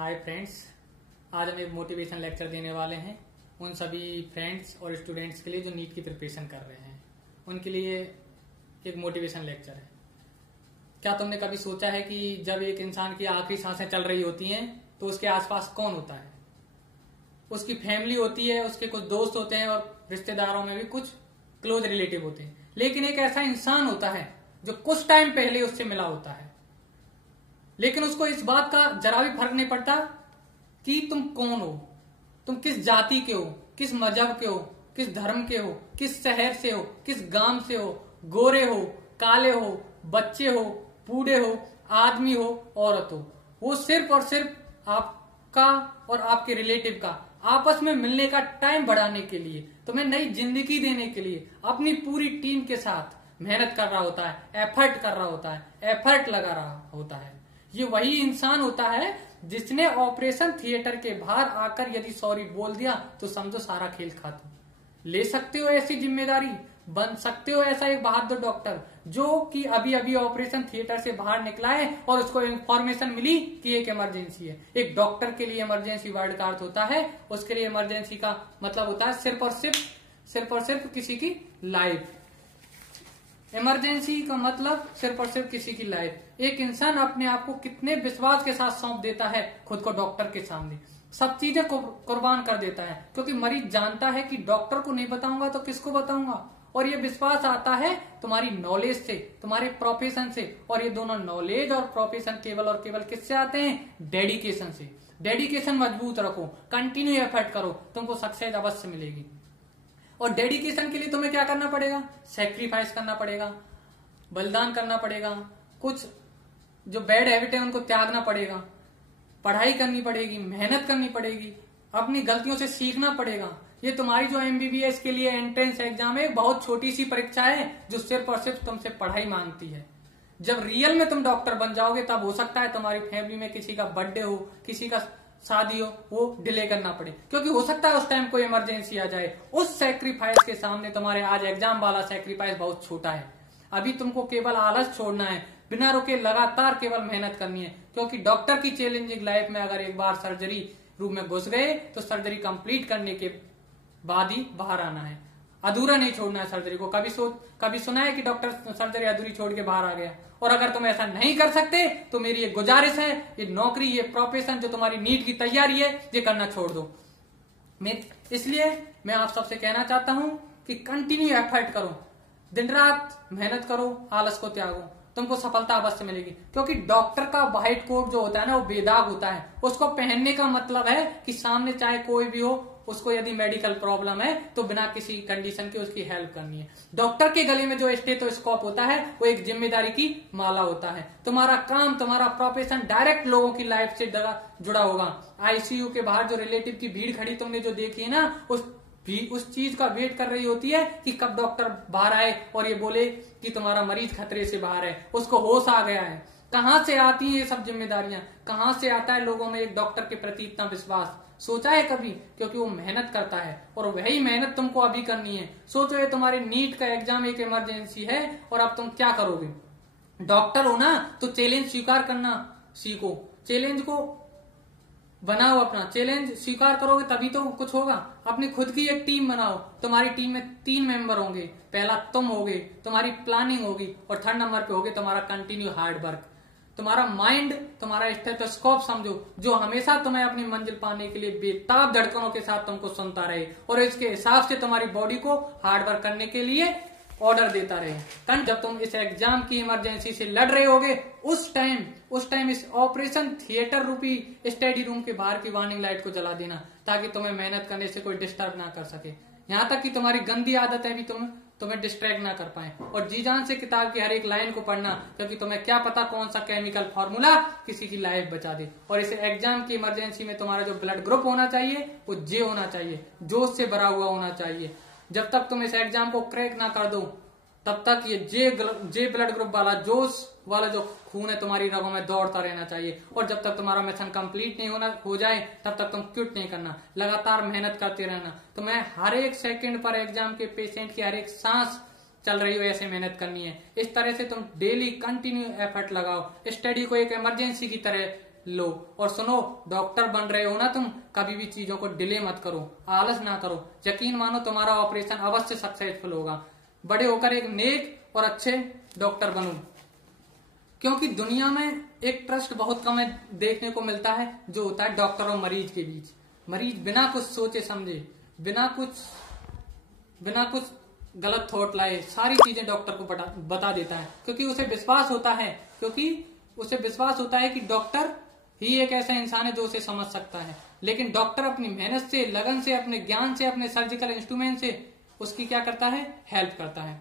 Hi friends, आज हम एक मोटिवेशन लेक्चर देने वाले हैं उन सभी फ्रेंड्स और स्टूडेंट्स के लिए जो नीट की प्रिपरेशन कर रहे हैं। उनके लिए एक मोटिवेशन लेक्चर है। क्या तुमने कभी सोचा है कि जब एक इंसान की आखिरी सांसें चल रही होती हैं तो उसके आसपास कौन होता है? उसकी फैमिली होती है, उसके कुछ दोस्त होते हैं और रिश्तेदारों में भी कुछ क्लोज रिलेटिव होते हैं। लेकिन एक ऐसा इंसान होता है जो कुछ टाइम पहले उससे मिला होता है, लेकिन उसको इस बात का जरा भी फर्क नहीं पड़ता कि तुम कौन हो, तुम किस जाति के हो, किस मजहब के हो, किस धर्म के हो, किस शहर से हो, किस गांव से हो, गोरे हो, काले हो, बच्चे हो, बूढ़े हो, आदमी हो, औरत हो। वो सिर्फ और सिर्फ आपका और आपके रिलेटिव का आपस में मिलने का टाइम बढ़ाने के लिए, तुम्हें नई जिंदगी देने के लिए अपनी पूरी टीम के साथ मेहनत कर रहा होता है, एफर्ट कर रहा होता है, एफर्ट लगा रहा होता है। ये वही इंसान होता है जिसने ऑपरेशन थिएटर के बाहर आकर यदि सॉरी बोल दिया तो समझो सारा खेल खत्म। ले सकते हो ऐसी जिम्मेदारी, बन सकते हो ऐसा एक बहादुर डॉक्टर जो कि अभी अभी ऑपरेशन थिएटर से बाहर निकला है और उसको इंफॉर्मेशन मिली कि एक इमरजेंसी है। एक डॉक्टर के लिए इमरजेंसी वर्ड का अर्थ होता है, उसके लिए इमरजेंसी का मतलब होता है सिर्फ और सिर्फ किसी की लाइफ। इमरजेंसी का मतलब सिर्फ और सिर्फ किसी की लाइफ। एक इंसान अपने आप को कितने विश्वास के साथ सौंप देता है खुद को डॉक्टर के सामने, सब चीजें कुर्बान कर देता है, क्योंकि मरीज जानता है कि डॉक्टर को नहीं बताऊंगा तो किसको बताऊंगा। और ये विश्वास आता है तुम्हारी नॉलेज से, तुम्हारे प्रोफेशन से। और ये दोनों नॉलेज और प्रोफेशन केवल और केवल किससे आते हैं? डेडिकेशन से। डेडिकेशन मजबूत रखो, कंटिन्यू एफर्ट करो, तुमको सक्सेस अवश्य मिलेगी। और डेडिकेशन के लिए तुम्हें क्या करना पड़ेगा? सेक्रीफाइस करना पड़ेगा, बलिदान करना पड़ेगा, कुछ जो बैड हैबिट है उनको त्यागना पड़ेगा, पढ़ाई करनी पड़ेगी, मेहनत करनी पड़ेगी, अपनी गलतियों से सीखना पड़ेगा। ये तुम्हारी जो एमबीबीएस के लिए एंट्रेंस एग्जाम है, बहुत छोटी सी परीक्षा है जो सिर्फ और सिर्फ तुमसे पढ़ाई मांगती है। जब रियल में तुम डॉक्टर बन जाओगे तब हो सकता है तुम्हारी फैमिली में किसी का बर्थडे हो, किसी का शादी हो, वो डिले करना पड़े, क्योंकि हो सकता है उस टाइम कोई इमरजेंसी आ जाए। उस सेक्रीफाइस के सामने तुम्हारे आज एग्जाम वाला सेक्रीफाइस बहुत छोटा है। अभी तुमको केवल आलस छोड़ना है, बिना रुके लगातार केवल मेहनत करनी है, क्योंकि डॉक्टर की चैलेंजिंग लाइफ में अगर एक बार सर्जरी रूम में घुस गए तो सर्जरी कंप्लीट करने के बाद ही बाहर आना है। अधूरा नहीं छोड़ना है सर्जरी को। कभी सुना है कि डॉक्टर सर्जरी अधूरी छोड़ के बाहर आ गया? और अगर तुम ऐसा नहीं कर सकते तो मेरी ये गुजारिश है, ये नौकरी, ये प्रोफेशन जो तुम्हारी नीट की तैयारी है, ये करना छोड़ दो। इसलिए मैं आप सबसे कहना चाहता हूं कि कंटिन्यू एफर्ट करो, दिन रात मेहनत करो, आलस को त्यागो, तुमको सफलता अवश्य मिलेगी। क्योंकि डॉक्टर का व्हाइट कोट जो होता है ना, वो बेदाग होता है। उसको पहनने का मतलब है कि सामने चाहे कोई भी हो, उसको यदि मेडिकल प्रॉब्लम है तो बिना किसी कंडीशन के उसकी हेल्प करनी है। डॉक्टर के गले में जो स्टेथोस्कोप होता है वो एक जिम्मेदारी की माला होता है। तुम्हारा काम, तुम्हारा प्रोफेशन डायरेक्ट लोगों की लाइफ से जुड़ा होगा। आईसीयू के बाहर जो रिलेटिव की भीड़ खड़ी तुमने जो देखी है ना, उस चीज का वेट कर रही होती है कि कब डॉक्टर बाहर आए और ये बोले कि तुम्हारा मरीज खतरे से बाहर है, उसको होश आ गया है। कहां से आती है ये सब जिम्मेदारियां? कहां से आता है लोगों में एक डॉक्टर के प्रति इतना विश्वास? सोचा है कभी? क्योंकि वो मेहनत करता है और वही मेहनत तुमको अभी करनी है। सोचो ये तुम्हारे नीट का एग्जाम एक इमरजेंसी है और अब तुम क्या करोगे? डॉक्टर हो ना तो चैलेंज स्वीकार करना सीखो, चैलेंज को बनाओ, अपना चैलेंज स्वीकार करोगे तभी तो कुछ होगा। अपनी खुद की एक टीम बनाओ। तुम्हारी टीम में 3 मेंबर होंगे। पहला तुम होगे, तुम्हारी प्लानिंग होगी, और 3rd नंबर पे होगे तुम्हारा कंटिन्यू हार्ड वर्क। तुम्हारा माइंड तुम्हारा स्टेथोस्कोप समझो, जो हमेशा तुम्हें अपनी मंजिल पाने के लिए बेताब धड़कनों के साथ तुमको सुनता रहे और इसके हिसाब से तुम्हारी बॉडी को हार्ड वर्क करने के लिए ऑर्डर देता रहे। जब तुम इस एग्जाम की इमरजेंसी से लड़ रहे होगे, उस टाइम इस ऑपरेशन थिएटर रूपी स्टडी रूम के बाहर की वार्निंग लाइट को जला देना, ताकि तुम्हें मेहनत करने से कोई डिस्टर्ब ना कर सके। यहाँ तक कि तुम्हारी गंदी आदत है भी तुम्हें डिस्ट्रैक्ट ना कर पाए। और जी जान से किताब की हर एक लाइन को पढ़ना, क्योंकि तुम्हें क्या पता कौन सा केमिकल फॉर्मूला किसी की लाइफ बचा दे। और इस एग्जाम की इमरजेंसी में तुम्हारा जो ब्लड ग्रुप होना चाहिए वो जे होना चाहिए, जोश से भरा हुआ होना चाहिए। जब तक तुम इस एग्जाम को क्रैक ना कर दो तब तक ये जे ब्लड ग्रुप वाला, जोश वाला जो खून है तुम्हारी रगों में दौड़ता रहना चाहिए। और जब तक तुम्हारा मिशन कंप्लीट नहीं हो जाए तब तक तुम क्विट नहीं करना, लगातार मेहनत करते रहना। तुम्हें हर एक सेकंड पर एग्जाम के पेशेंट की हर एक सांस चल रही हो ऐसे मेहनत करनी है। इस तरह से तुम डेली कंटिन्यू एफर्ट लगाओ, स्टडी को एक इमरजेंसी की तरह लो। और सुनो, डॉक्टर बन रहे हो ना तुम, कभी भी चीजों को डिले मत करो, आलस ना करो। यकीन मानो तुम्हारा ऑपरेशन अवश्य सक्सेसफुल होगा। बड़े होकर एक नेक और अच्छे डॉक्टर बनो। क्योंकि दुनिया में एक ट्रस्ट बहुत कम है देखने को मिलता है, जो होता है डॉक्टर और मरीज के बीच। मरीज बिना कुछ सोचे समझे, बिना कुछ गलत थॉट लाए सारी चीजें डॉक्टर को बता देता है, क्योंकि उसे विश्वास होता है कि डॉक्टर ही एक ऐसा इंसान है जो उसे समझ सकता है। लेकिन डॉक्टर अपनी मेहनत से, लगन से, अपने ज्ञान से, अपने सर्जिकल इंस्ट्रूमेंट से उसकी क्या करता है, हेल्प करता है।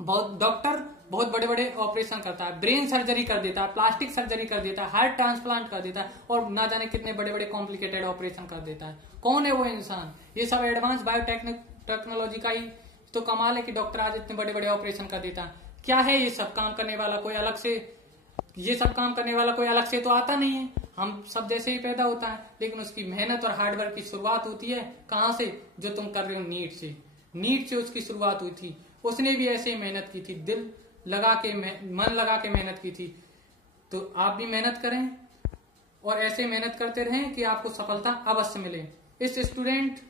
डॉक्टर बहुत बड़े बड़े ऑपरेशन करता है, ब्रेन सर्जरी कर देता है, प्लास्टिक सर्जरी कर देता है, हार्ट ट्रांसप्लांट कर देता है, और ना जाने कितने बड़े बड़े कॉम्प्लिकेटेड ऑपरेशन कर देता है। कौन है वो इंसान? ये सब एडवांस बायोटेक्नोलॉजी का ही तो कमाल है कि डॉक्टर आज इतने बड़े बड़े ऑपरेशन कर देता है। क्या है ये सब काम करने वाला कोई अलग से तो आता नहीं है, हम सब जैसे ही पैदा होता है। लेकिन उसकी मेहनत और हार्डवर्क की शुरुआत होती है कहां से? जो तुम कर रहे हो, नीट से उसकी शुरुआत हुई थी। उसने भी ऐसे ही मेहनत की थी, दिल लगा के, मन लगा के मेहनत की थी। तो आप भी मेहनत करें और ऐसे मेहनत करते रहें कि आपको सफलता अवश्य मिले। इस स्टूडेंट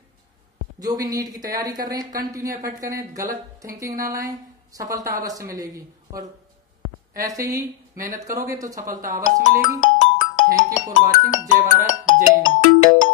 जो भी नीट की तैयारी कर रहे हैं, कंटिन्यू एफर्ट करें, गलत थिंकिंग ना लाएं, सफलता अवश्य मिलेगी। और ऐसे ही मेहनत करोगे तो सफलता अवश्य मिलेगी। Thank you for watching. जय भारत, जय हिंद।